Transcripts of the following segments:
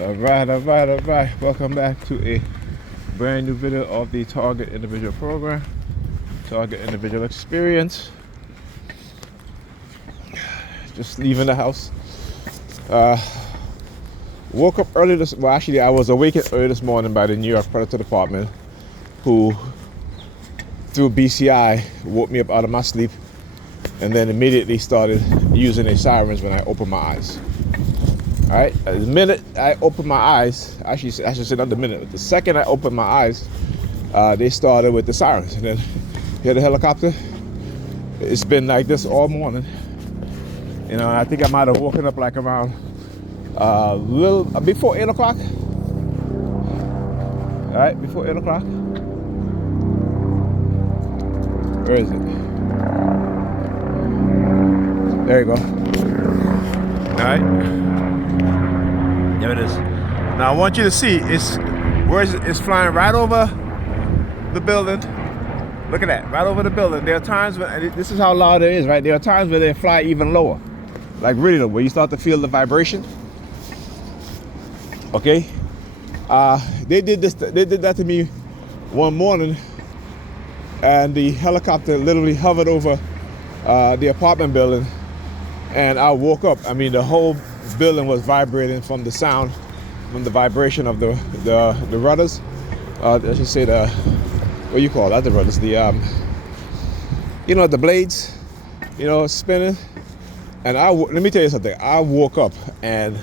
All right. Welcome back to a brand new video of the Target Individual Program, Target Individual Experience. Just leaving the house. Woke up early actually I was awakened early this morning by the New York Predators Department, who through BCI woke me up out of my sleep and then immediately started using their sirens when I opened my eyes. All right, the minute I opened my eyes, actually I should say not the minute, but the second I opened my eyes, they started with the sirens. And then hear the helicopter. It's been like this all morning. You know, I think I might have woken up like around little before 8 o'clock. All right, before 8 o'clock. Where is it? There you go. All right. There it is. Now I want you to see, it's flying right over the building. Look at that, right over the building. There are times when, this is how loud it is, right? There are times where they fly even lower, like really low, where you start to feel the vibration. Okay, they did that to me one morning, and the helicopter literally hovered over the apartment building, and I woke up. I mean, the whole building was vibrating from the sound, from the vibration of the rudders. I should say what you call that? The rudders, the the blades, spinning. And let me tell you something. I woke up and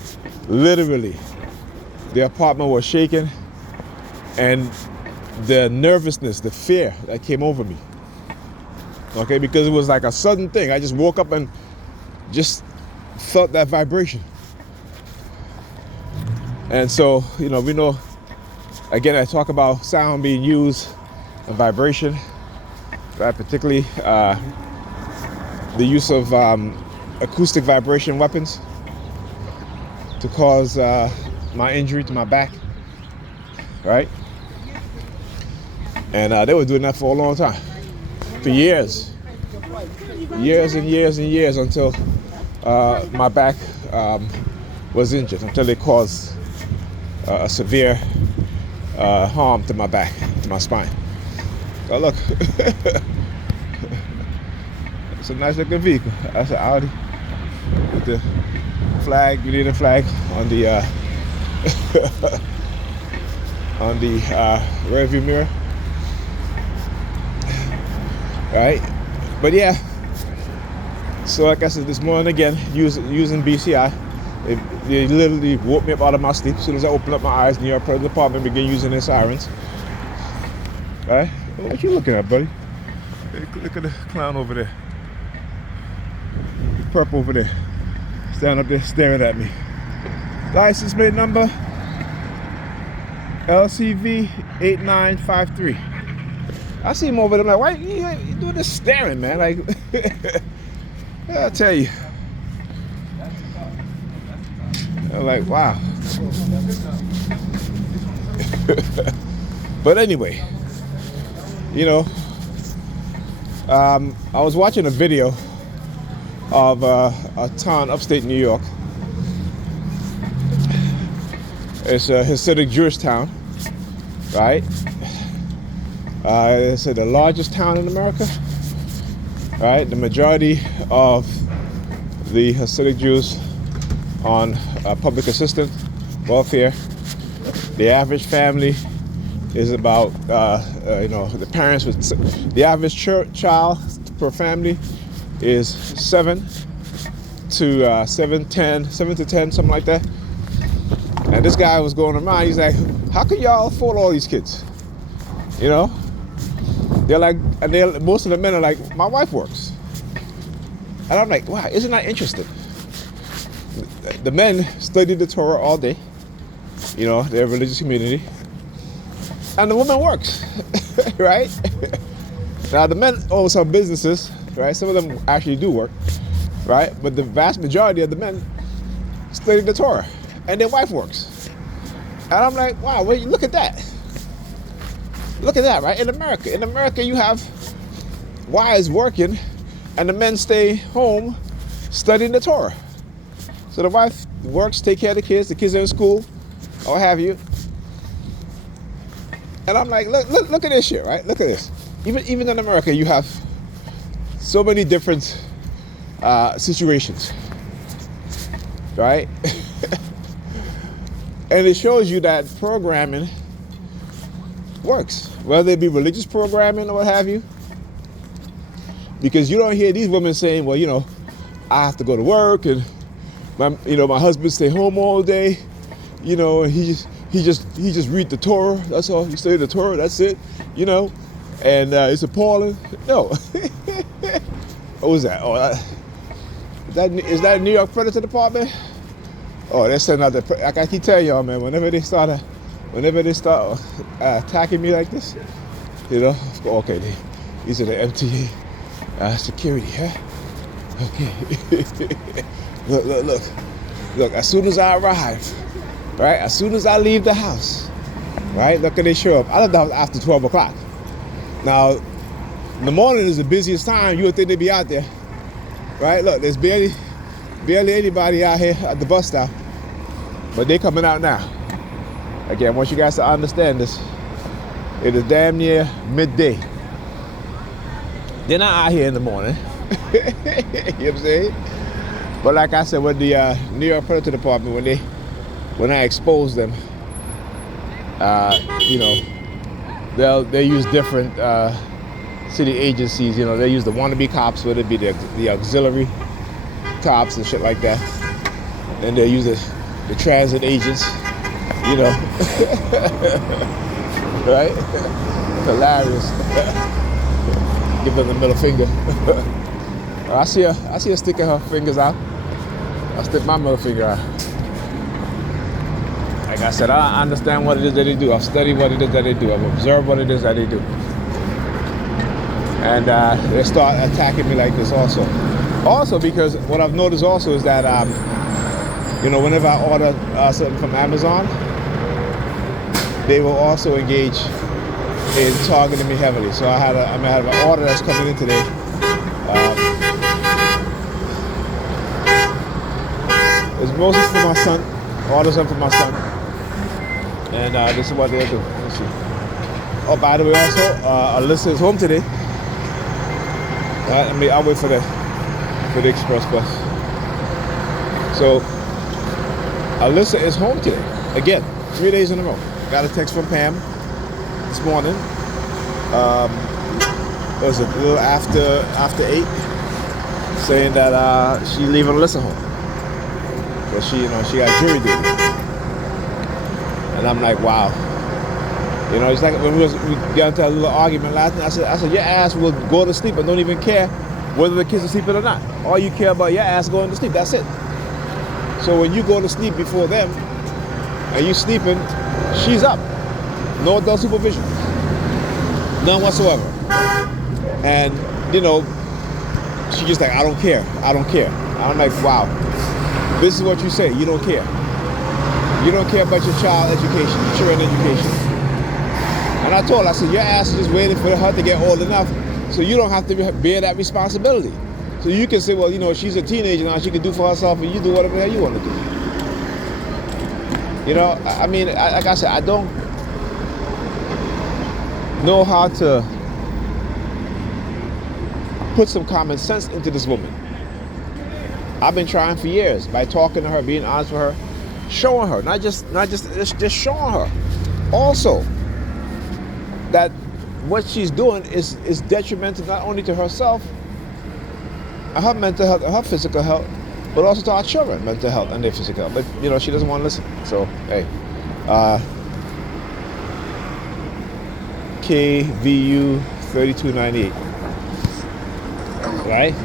literally the apartment was shaking, and the nervousness, the fear that came over me. Okay, because it was like a sudden thing. I just woke up and just felt that vibration. And so, we know, again, I talk about sound being used and vibration, right? Particularly the use of acoustic vibration weapons to cause my injury to my back, right? And they were doing that for a long time, for years and years until my back was injured, until they caused a severe harm to my back, to my spine. Oh, look. It's a nice looking vehicle. That's an Audi with the flag, Union flag on the on the rear view mirror. Right? But yeah, so like I said this morning again, using BCI, they literally woke me up out of my sleep. As soon as I opened up my eyes, New York Predators Department began using their sirens. Right? What you looking at, buddy? Look at the clown over there. The purple over there. Standing up there staring at me. License plate number LCV 8953. I see him over there. I'm like, why you doing this staring, man? Like, I'll tell you. I'm like, wow. But anyway, I was watching a video of a town upstate New York. It's a Hasidic Jewish town, right? It's the largest town in America, right? The majority of the Hasidic Jews on public assistance, welfare. The average family is about, the parents with, the average child per family is 7 to 10, something like that. And this guy was going around, he's like, how can y'all afford all these kids? They're like, and most of the men are like, my wife works. And I'm like, wow, isn't that interesting? The men study the Torah all day, they're a religious community, and the woman works, right? Now the men own some businesses, right? Some of them actually do work, right? But the vast majority of the men study the Torah, and their wife works. And I'm like, wow, well, look at that. Look at that, right? In America, you have wives working, and the men stay home studying the Torah. So the wife works, take care of the kids are in school, or what have you. And I'm like, look at this shit, right? Look at this. Even in America, you have so many different situations, right? And it shows you that programming works, whether it be religious programming or what have you. Because you don't hear these women saying, well, you know, I have to go to work and my husband stay home all day, you know, and he just read the Torah. That's all. He study the Torah. That's it, you know, and it's appalling. No. What was that? Oh, is that New York Predator Department? Oh, they're sending out like I keep telling y'all, man. Whenever they start attacking me like this, you know, okay, these are the MTA security, huh? Okay. Look. As soon as I arrive, right? As soon as I leave the house, right? Look, they show up. I left the house after 12 o'clock. Now, in the morning is the busiest time. You would think they'd be out there, right? Look, there's barely anybody out here at the bus stop, but they coming out now. Again, I want you guys to understand this. It is damn near midday. They're not out here in the morning. You know what I'm saying? But like I said, with the New York Predator Department, when I expose them, you know, they'll use different city agencies. You know, they use the wannabe cops, whether it be the auxiliary cops and shit like that. And they'll use the transit agents, you know. Right? Hilarious. Give them the middle finger. I see her sticking her fingers out. I'll stick my middle finger out. Like I said, I understand what it is that they do. I've studied what it is that they do. I've observed what it is that they do. And they start attacking me like this also. Also, because what I've noticed also is that, you know, whenever I order something from Amazon, they will also engage in targeting me heavily. So I have an order that's coming in today. It's mostly for my son. Orders them for my son. And this is what they'll do. Let's see. Oh, by the way, also, Alyssa is home today. I'll wait for the express bus. So, Alyssa is home today. Again, 3 days in a row. Got a text from Pam this morning. It was a little after 8, saying that she's leaving Alyssa home. But she got jury duty. And I'm like, wow. You know, it's like when we got into a little argument last night. I said, your ass will go to sleep and don't even care whether the kids are sleeping or not. All you care about your ass going to sleep. That's it. So when you go to sleep before them and you sleeping, she's up. No adult supervision. None whatsoever. And, you know, she just like, I don't care. I'm like, wow. This is what you say. You don't care. You don't care about your child education, children education. And I told her, I said, your ass is just waiting for her to get old enough so you don't have to bear that responsibility. So you can say, well, you know, she's a teenager now, she can do for herself, and you do whatever the hell you want to do. You know, I mean, like I said, I don't know how to put some common sense into this woman. I've been trying for years by talking to her, being honest with her, showing her, not just showing her. Also, that what she's doing is detrimental not only to herself, her mental health, her physical health, but also to our children, mental health and their physical health. But you know, she doesn't want to listen. So hey, KVU 3298, right?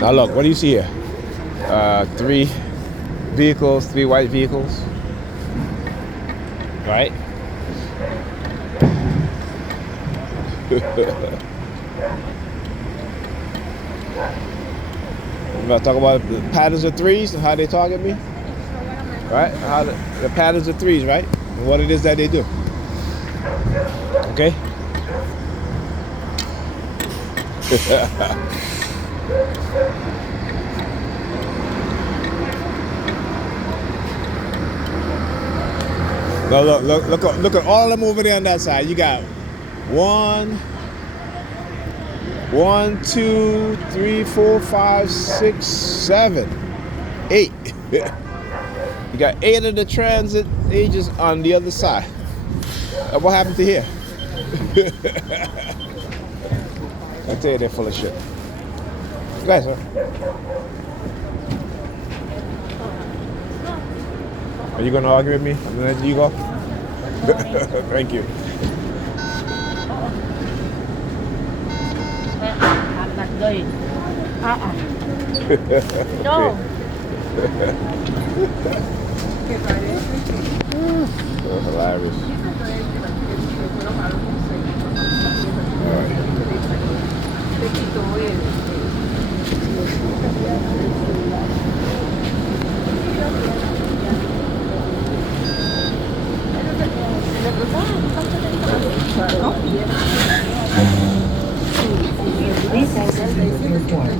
Now look, what do you see here? 3 vehicles, 3 white vehicles, right? I'm going to talk about the patterns of threes and how they target me, right? How the patterns of threes, right? And what it is that they do. Okay? No, look at all of them over there on that side. You got 1, 2, 3, 4, 5, 6, 7, 8. You got 8 of the transit agents on the other side. What happened to here? I tell you, they're full of shit. Go ahead, sir. Are you going to argue with me? I'm going to let you go. Thank you. I'm not going. No. So hilarious. All right. This is report.